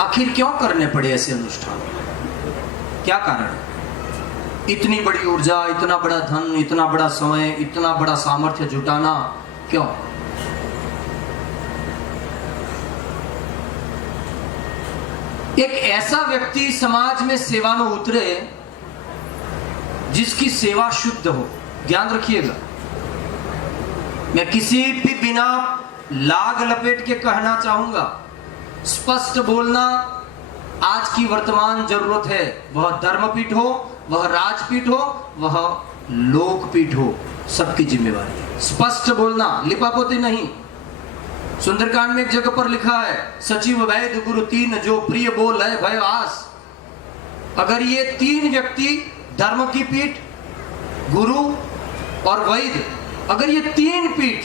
आखिर क्यों करने पड़े ऐसे अनुष्ठान? क्या कारण? इतनी बड़ी ऊर्जा, इतना बड़ा धन, इतना बड़ा समय, इतना बड़ा सामर्थ्य जुटाना क्यों? एक ऐसा व्यक्ति समाज में सेवा में उतरे जिसकी सेवा शुद्ध हो। ध्यान रखिएगा, मैं किसी भी बिना लाग लपेट के कहना चाहूंगा, स्पष्ट बोलना आज की वर्तमान जरूरत है। वह धर्मपीठ हो, वह राजपीठ हो, वह लोकपीठ हो, सबकी जिम्मेवारी है स्पष्ट बोलना, लिपापोती नहीं। सुंदरकांड में एक जगह पर लिखा है, सचिव वैद्य गुरु तीन जो प्रिय बोल है भय आस। अगर ये तीन व्यक्ति, धर्म की पीठ, गुरु और वैद्य, अगर ये तीन पीठ,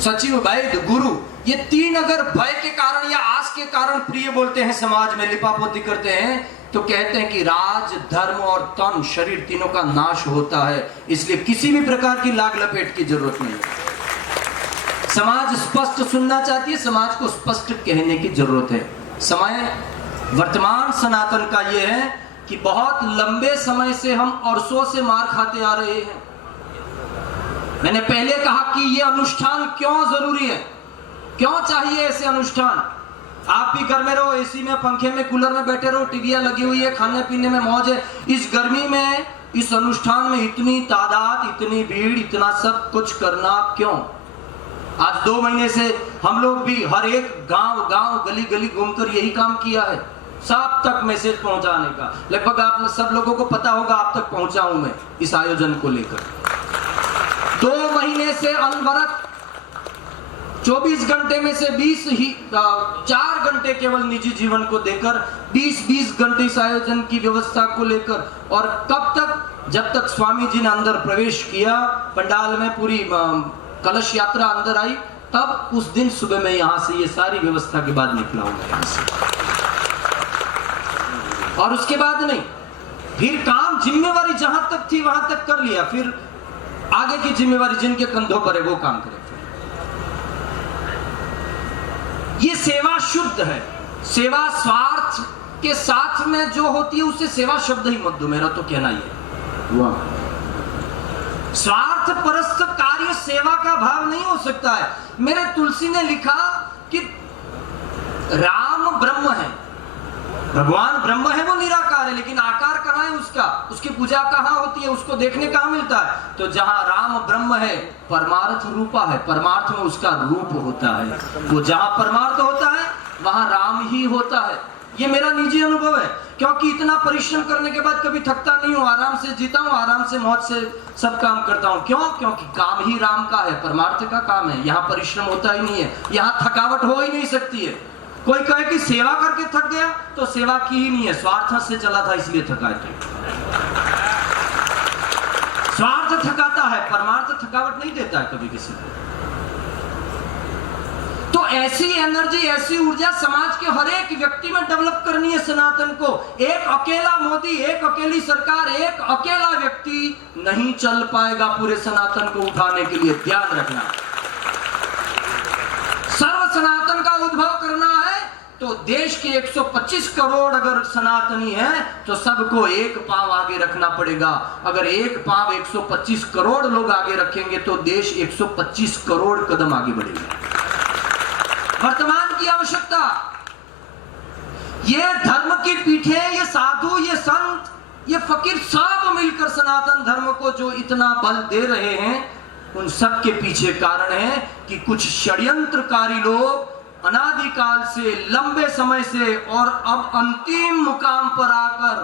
सचिव वैद्य गुरु, ये तीन अगर भय के कारण या आस के कारण प्रिय बोलते हैं, समाज में लिपापोती करते हैं, तो कहते हैं कि राज, धर्म और तन, शरीर तीनों का नाश होता है। इसलिए किसी भी प्रकार की लाग लपेट की जरूरत नहीं है। समाज स्पष्ट सुनना चाहती है, समाज को स्पष्ट कहने की जरूरत है। समय वर्तमान सनातन का यह है कि बहुत लंबे समय से हम अरसों से मार खाते आ रहे हैं। मैंने पहले कहा कि यह अनुष्ठान क्यों जरूरी है, क्यों चाहिए ऐसे अनुष्ठान। आप भी घर में रहो, एसी में, पंखे में, कूलर में बैठे रहो, टीवियां लगी हुई है, खाने पीने में मौज है। इस गर्मी में, इस अनुष्ठान में इतनी तादाद, इतनी भीड़, इतना सब कुछ करना क्यों? आज 2 महीने से हम लोग भी हर एक गांव गांव, गली गली घूमकर यही काम किया है, सब तक मैसेज पहुंचाने का। लगभग आप सब लोगों को पता होगा, आप तक पहुंचा हूं मैं इस आयोजन को लेकर। 2 महीने से अनवरत 24 घंटे में से 4 घंटे केवल निजी जीवन को देकर 20-20 घंटे इस आयोजन की व्यवस्था को लेकर। और कब तक? जब तक स्वामी जी ने अंदर प्रवेश किया पंडाल में, पूरी कलश यात्रा अंदर आई, तब उस दिन सुबह में यहां से ये सारी व्यवस्था के बाद निकला हूं यहां से। और उसके बाद नहीं, फिर काम, जिम्मेवारी जहां तक थी वहां तक कर लिया, फिर आगे की जिम्मेवारी जिनके कंधों पर है वो काम करें। ये सेवा शुद्ध है। सेवा स्वार्थ के साथ में जो होती है उसे सेवा शब्द ही मत दो, मेरा तो कहना ही है। वाह, स्वार्थ परस्त कार्य सेवा का भाव नहीं हो सकता है। मेरे तुलसी ने लिखा कि राम ब्रह्म है, भगवान ब्रह्म है, वो निराकार है, लेकिन आकार कहां है उसका, उसकी पूजा कहां होती है, उसको देखने कहां मिलता है? तो जहां राम ब्रह्म है, परमार्थ रूपा है, परमार्थ में उसका रूप होता है। वो जहां परमार्थ होता है वहां राम ही होता है। ये मेरा निजी अनुभव है, क्योंकि इतना परिश्रम करने के बाद कभी थकता नहीं हूं, आराम से जीता हूं, आराम से मौज से सब काम करता हूं। क्यों? क्योंकि काम ही राम का है, परमार्थ का काम है। यहाँ परिश्रम होता ही नहीं है, यहाँ थकावट हो ही नहीं सकती है। कोई कहे कि सेवा करके थक गया, तो सेवा की ही नहीं है, स्वार्थ से चला था इसलिए थका है। स्वार्थ थकाता है, परमार्थ थकावट नहीं देता है कभी किसी को। तो ऐसी एनर्जी, ऐसी ऊर्जा समाज के हर एक व्यक्ति में डेवलप करनी है सनातन को। एक अकेला मोदी, एक अकेली सरकार, एक अकेला व्यक्ति नहीं चल पाएगा पूरे सनातन को उठाने के लिए। ध्यान रखना, सर्व सनातन का उद्भव करना है तो देश के 125 करोड़ अगर सनातनी है तो सबको एक पांव आगे रखना पड़ेगा। अगर एक पांव 125 करोड़ लोग आगे रखेंगे तो देश 125 करोड़ कदम आगे बढ़ेगा। वर्तमान की आवश्यकता, ये धर्म की पीठे, ये साधु, ये संत, ये फकीर सब मिलकर सनातन धर्म को जो इतना बल दे रहे हैं, उन सब के पीछे कारण है कि कुछ षड्यंत्रकारी लोग अनादिकाल से, लंबे समय से और अब अंतिम मुकाम पर आकर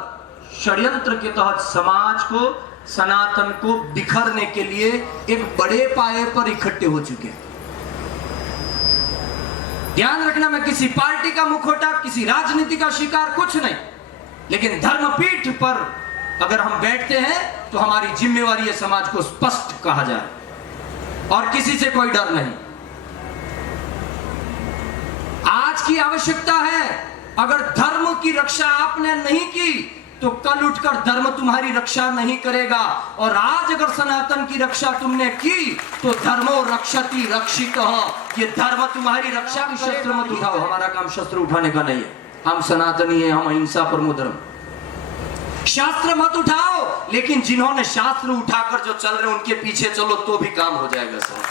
षड्यंत्र के तहत समाज को, सनातन को बिखरने के लिए एक बड़े पाए पर इकट्ठे हो चुके हैं। ध्यान रखना, मैं किसी पार्टी का मुखौटा, किसी राजनीति का शिकार कुछ नहीं, लेकिन धर्मपीठ पर अगर हम बैठते हैं तो हमारी जिम्मेवारी है समाज को स्पष्ट कहा जाए और किसी से कोई डर नहीं। आज की आवश्यकता है, अगर धर्म की रक्षा आपने नहीं की तो कल उठकर धर्म तुम्हारी रक्षा नहीं करेगा। और आज अगर सनातन की रक्षा तुमने की तो धर्मो रक्षति रक्षित हो, ये धर्म तुम्हारी रक्षा की शस्त्र मत उठाओ। हमारा काम शस्त्र उठाने का नहीं है, हम सनातनी है, हम अहिंसा परमो धर्म। शास्त्र मत उठाओ, लेकिन जिन्होंने शास्त्र उठाकर जो चल रहे उनके पीछे चलो तो भी काम हो जाएगा साहब।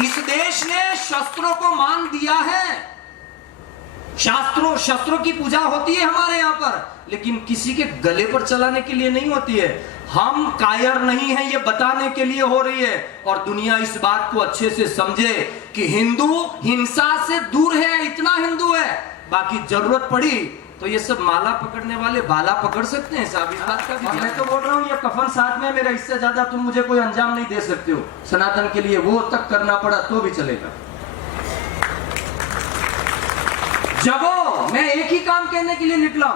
इस देश ने शस्त्रों को मान दिया है। शस्त्रों की पूजा होती है हमारे यहाँ पर, लेकिन किसी के गले पर चलाने के लिए नहीं होती है। हम कायर नहीं हैं, ये बताने के लिए हो रही है। और दुनिया इस बात को अच्छे से समझे कि हिंदू हिंसा से दूर है, इतना हिंदू है। बाकी जरूरत पड़ी तो ये सब माला पकड़ने वाले बाला पकड़ सकते हैं साहब, इस बात का भी। मैं तो बोल रहा हूँ ये कफन साथ में मेरा, इससे ज्यादा तुम मुझे कोई अंजाम नहीं दे सकते हो सनातन के लिए। वो तक करना पड़ा तो भी चलेगा। जगो, मैं एक ही काम कहने के लिए निकला।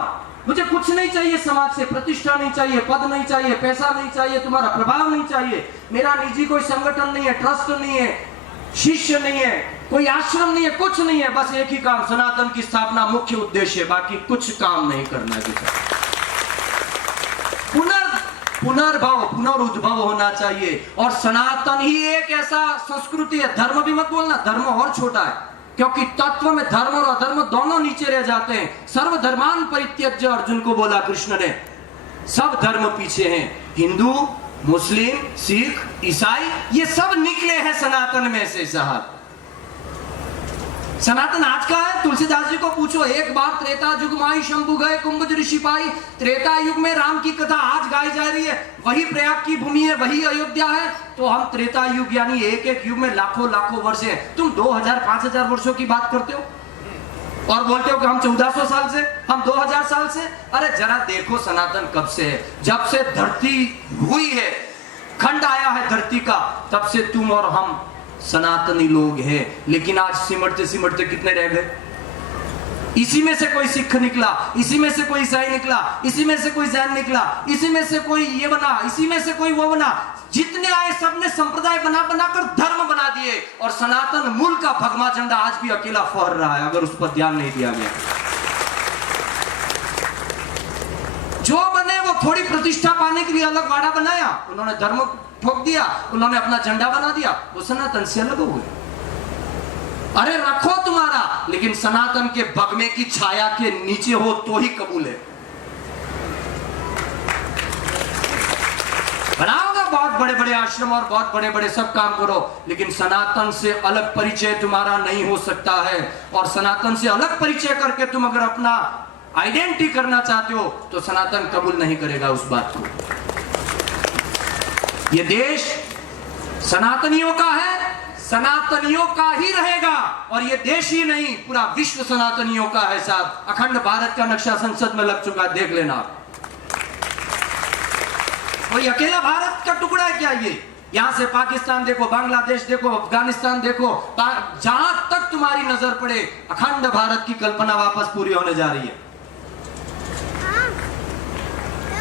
मुझे कुछ नहीं चाहिए समाज से, प्रतिष्ठा नहीं चाहिए, पद नहीं चाहिए, पैसा नहीं चाहिए, तुम्हारा प्रभाव नहीं चाहिए। मेरा निजी कोई संगठन नहीं है, ट्रस्ट नहीं है, शिष्य नहीं है, कोई आश्रम नहीं है, कुछ नहीं है। बस एक ही काम, सनातन की स्थापना मुख्य उद्देश्य, बाकी कुछ काम नहीं करना है। पुनर्भव पुनरुद्भव होना चाहिए। और सनातन ही एक ऐसा संस्कृति है, धर्म भी मत बोलना, धर्म और छोटा है, क्योंकि तत्व में धर्म और अधर्म दोनों नीचे रह जाते हैं। सर्वधर्मान परित्यज्य अर्जुन को बोला कृष्ण ने। सब धर्म पीछे हैं, हिंदू, मुस्लिम, सिख, ईसाई, ये सब निकले हैं सनातन में से साहब। सनातन आज का है, तुलसीदास जी को पूछो, एक बार त्रेता युग माई शंभु गए कुंभज ऋषि पाई। त्रेता युग में राम की कथा आज गाई जा रही है, वही प्रयाग की भूमि है, वही अयोध्या है। तो हम त्रेता युग यानी एक एक युग में लाखों लाखों वर्ष है। तुम 2000-5000 वर्षों की बात करते हो और बोलते हो कि हम 1400 साल से, हम 2000 साल से। अरे जरा देखो सनातन कब से है। जब से धरती हुई है, खंड आया है धरती का, तब से तुम और हम सनातनी लोग हैं। लेकिन आज सिमटते सिमटते कितने रह गए। इसी में से कोई सिख निकला, इसी में से कोई ईसाई निकला, इसी में से कोई जैन निकला, इसी में से कोई ये बना, इसी में से कोई वो बना। जितने आए सबने संप्रदाय बना बनाकर धर्म बना दिए। और सनातन मूल का भगवा झंडा आज भी अकेला फहर रहा है, अगर उस पर ध्यान नहीं दिया गया। जो बने वो थोड़ी प्रतिष्ठा पाने के लिए अलग वाड़ा बनाया, उन्होंने धर्म ठोक दिया, उन्होंने अपना झंडा बना दिया, वो सनातन से अलग हो गए। अरे रखो तुम्हारा, लेकिन सनातन के बगमे की छाया के नीचे हो तो ही कबूल है। बनाओगे बहुत बड़े बड़े आश्रम और बहुत बड़े बड़े सब काम करो, लेकिन सनातन से अलग परिचय तुम्हारा नहीं हो सकता है। और सनातन से अलग परिचय करके तुम अगर अपना आइडेंटिटी करना चाहते हो तो सनातन कबूल नहीं करेगा उस बात को। ये देश सनातनियों का है, सनातनियों का ही रहेगा। और ये देश ही नहीं, पूरा विश्व सनातनियों का है साहब। अखंड भारत का नक्शा संसद में लग चुका है, देख लेना। कोई अकेला भारत का टुकड़ा है क्या ये? यहां से पाकिस्तान देखो, बांग्लादेश देखो, अफगानिस्तान देखो, जहां तक तुम्हारी नजर पड़े अखंड भारत की कल्पना वापस पूरी होने जा रही है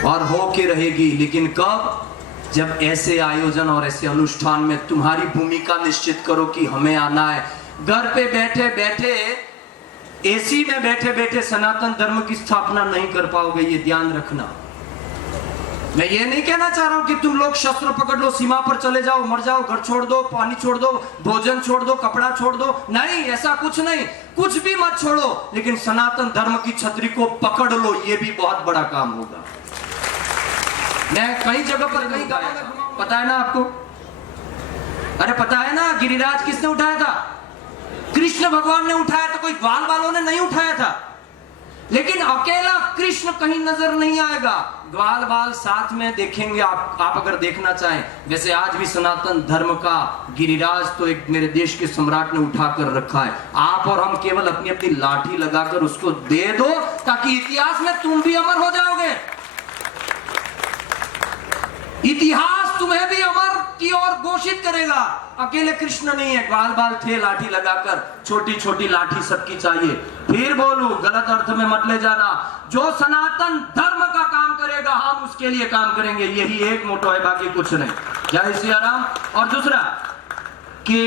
और हो के रहेगी। लेकिन कब? जब ऐसे आयोजन और ऐसे अनुष्ठान में तुम्हारी भूमिका निश्चित करो कि हमें आना है। घर पे बैठे बैठे, एसी में बैठे बैठे सनातन धर्म की स्थापना नहीं कर पाओगे, ये ध्यान रखना। मैं ये नहीं कहना चाह रहा हूं कि तुम लोग शस्त्र पकड़ लो, सीमा पर चले जाओ, मर जाओ, घर छोड़ दो, पानी छोड़ दो, भोजन छोड़ दो, कपड़ा छोड़ दो। नहीं, ऐसा कुछ नहीं, कुछ भी मत छोड़ो, लेकिन सनातन धर्म की छतरी को पकड़ लो, ये भी बहुत बड़ा काम होगा। मैं कई जगह पर, कई गांवों में घुमा, पता है ना आपको? अरे पता है ना गिरिराज किसने उठाया था? कृष्ण भगवान ने उठाया था, कोई ग्वाल वालों ने नहीं उठाया था। लेकिन अकेला कृष्ण कहीं नजर नहीं आएगा, ग्वाल बाल साथ में देखेंगे आप अगर देखना चाहें। वैसे आज भी सनातन धर्म का गिरिराज तो एक मेरे देश के सम्राट ने उठाकर रखा है। आप और हम केवल अपनी अपनी लाठी लगाकर उसको दे दो, ताकि इतिहास में तुम भी अमर हो जाओगे। इतिहास तुम्हें भी अमर की ओर घोषित करेगा। अकेले कृष्ण नहीं है, ग्वाल बाल थे लाठी लगाकर, छोटी छोटी लाठी सबकी चाहिए। फिर बोलूं, गलत अर्थ में मत ले जाना। जो सनातन धर्म का काम करेगा हम उसके लिए काम करेंगे, यही एक मोटो है, बाकी कुछ नहीं। जय श्री राम। और दूसरा कि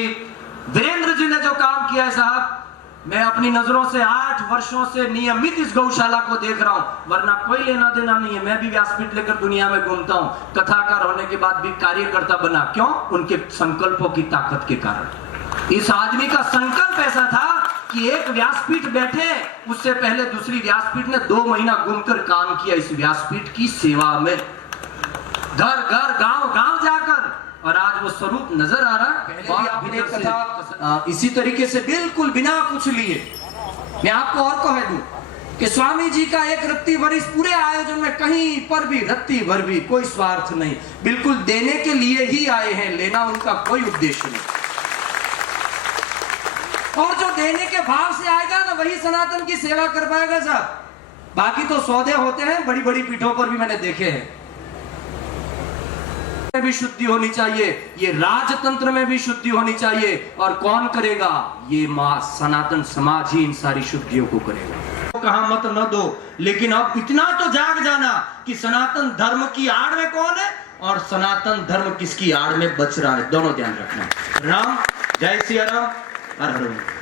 वीरेंद्र जी ने जो काम किया है साहब, मैं अपनी नजरों से 8 वर्षों से नियमित इस गौशाला को देख रहा हूं, वरना कोई लेना देना नहीं है। मैं भी व्यासपीठ लेकर दुनिया में घूमता हूं, कथाकार होने के बाद भी कार्यकर्ता बना। क्यों? उनके संकल्पों की ताकत के कारण। इस आदमी का संकल्प ऐसा था कि एक व्यासपीठ बैठे, उससे पहले दूसरी व्यासपीठ ने 2 महीना घूमकर काम किया इस व्यासपीठ की सेवा में, घर घर गांव गांव जाकर, और आज वो स्वरूप नजर आ रहा है। आपने कथा इसी तरीके से बिल्कुल बिना कुछ लिए, मैं आपको और कह दूं कि स्वामी जी का एक रत्ती भर इस पूरे आयोजन में कहीं पर भी रत्ती भर भी कोई स्वार्थ नहीं, बिल्कुल देने के लिए ही आए हैं, लेना उनका कोई उद्देश्य नहीं। और जो देने के भाव से आएगा ना, वही सनातन की सेवा कर पाएगा साहब। बाकी तो सौदे होते हैं बड़ी बड़ी पीठों पर भी मैंने देखे हैं, में भी शुद्धि होनी चाहिए, ये राजतंत्र में भी शुद्धि होनी चाहिए। और कौन करेगा? ये मां सनातन समाज ही इन सारी शुद्धियों को करेगा। कहा मत न दो, लेकिन अब इतना तो जाग जाना कि सनातन धर्म की आड़ में कौन है और सनातन धर्म किसकी आड़ में बच रहा है, दोनों ध्यान रखना। राम, जय सिया राम, हर हर।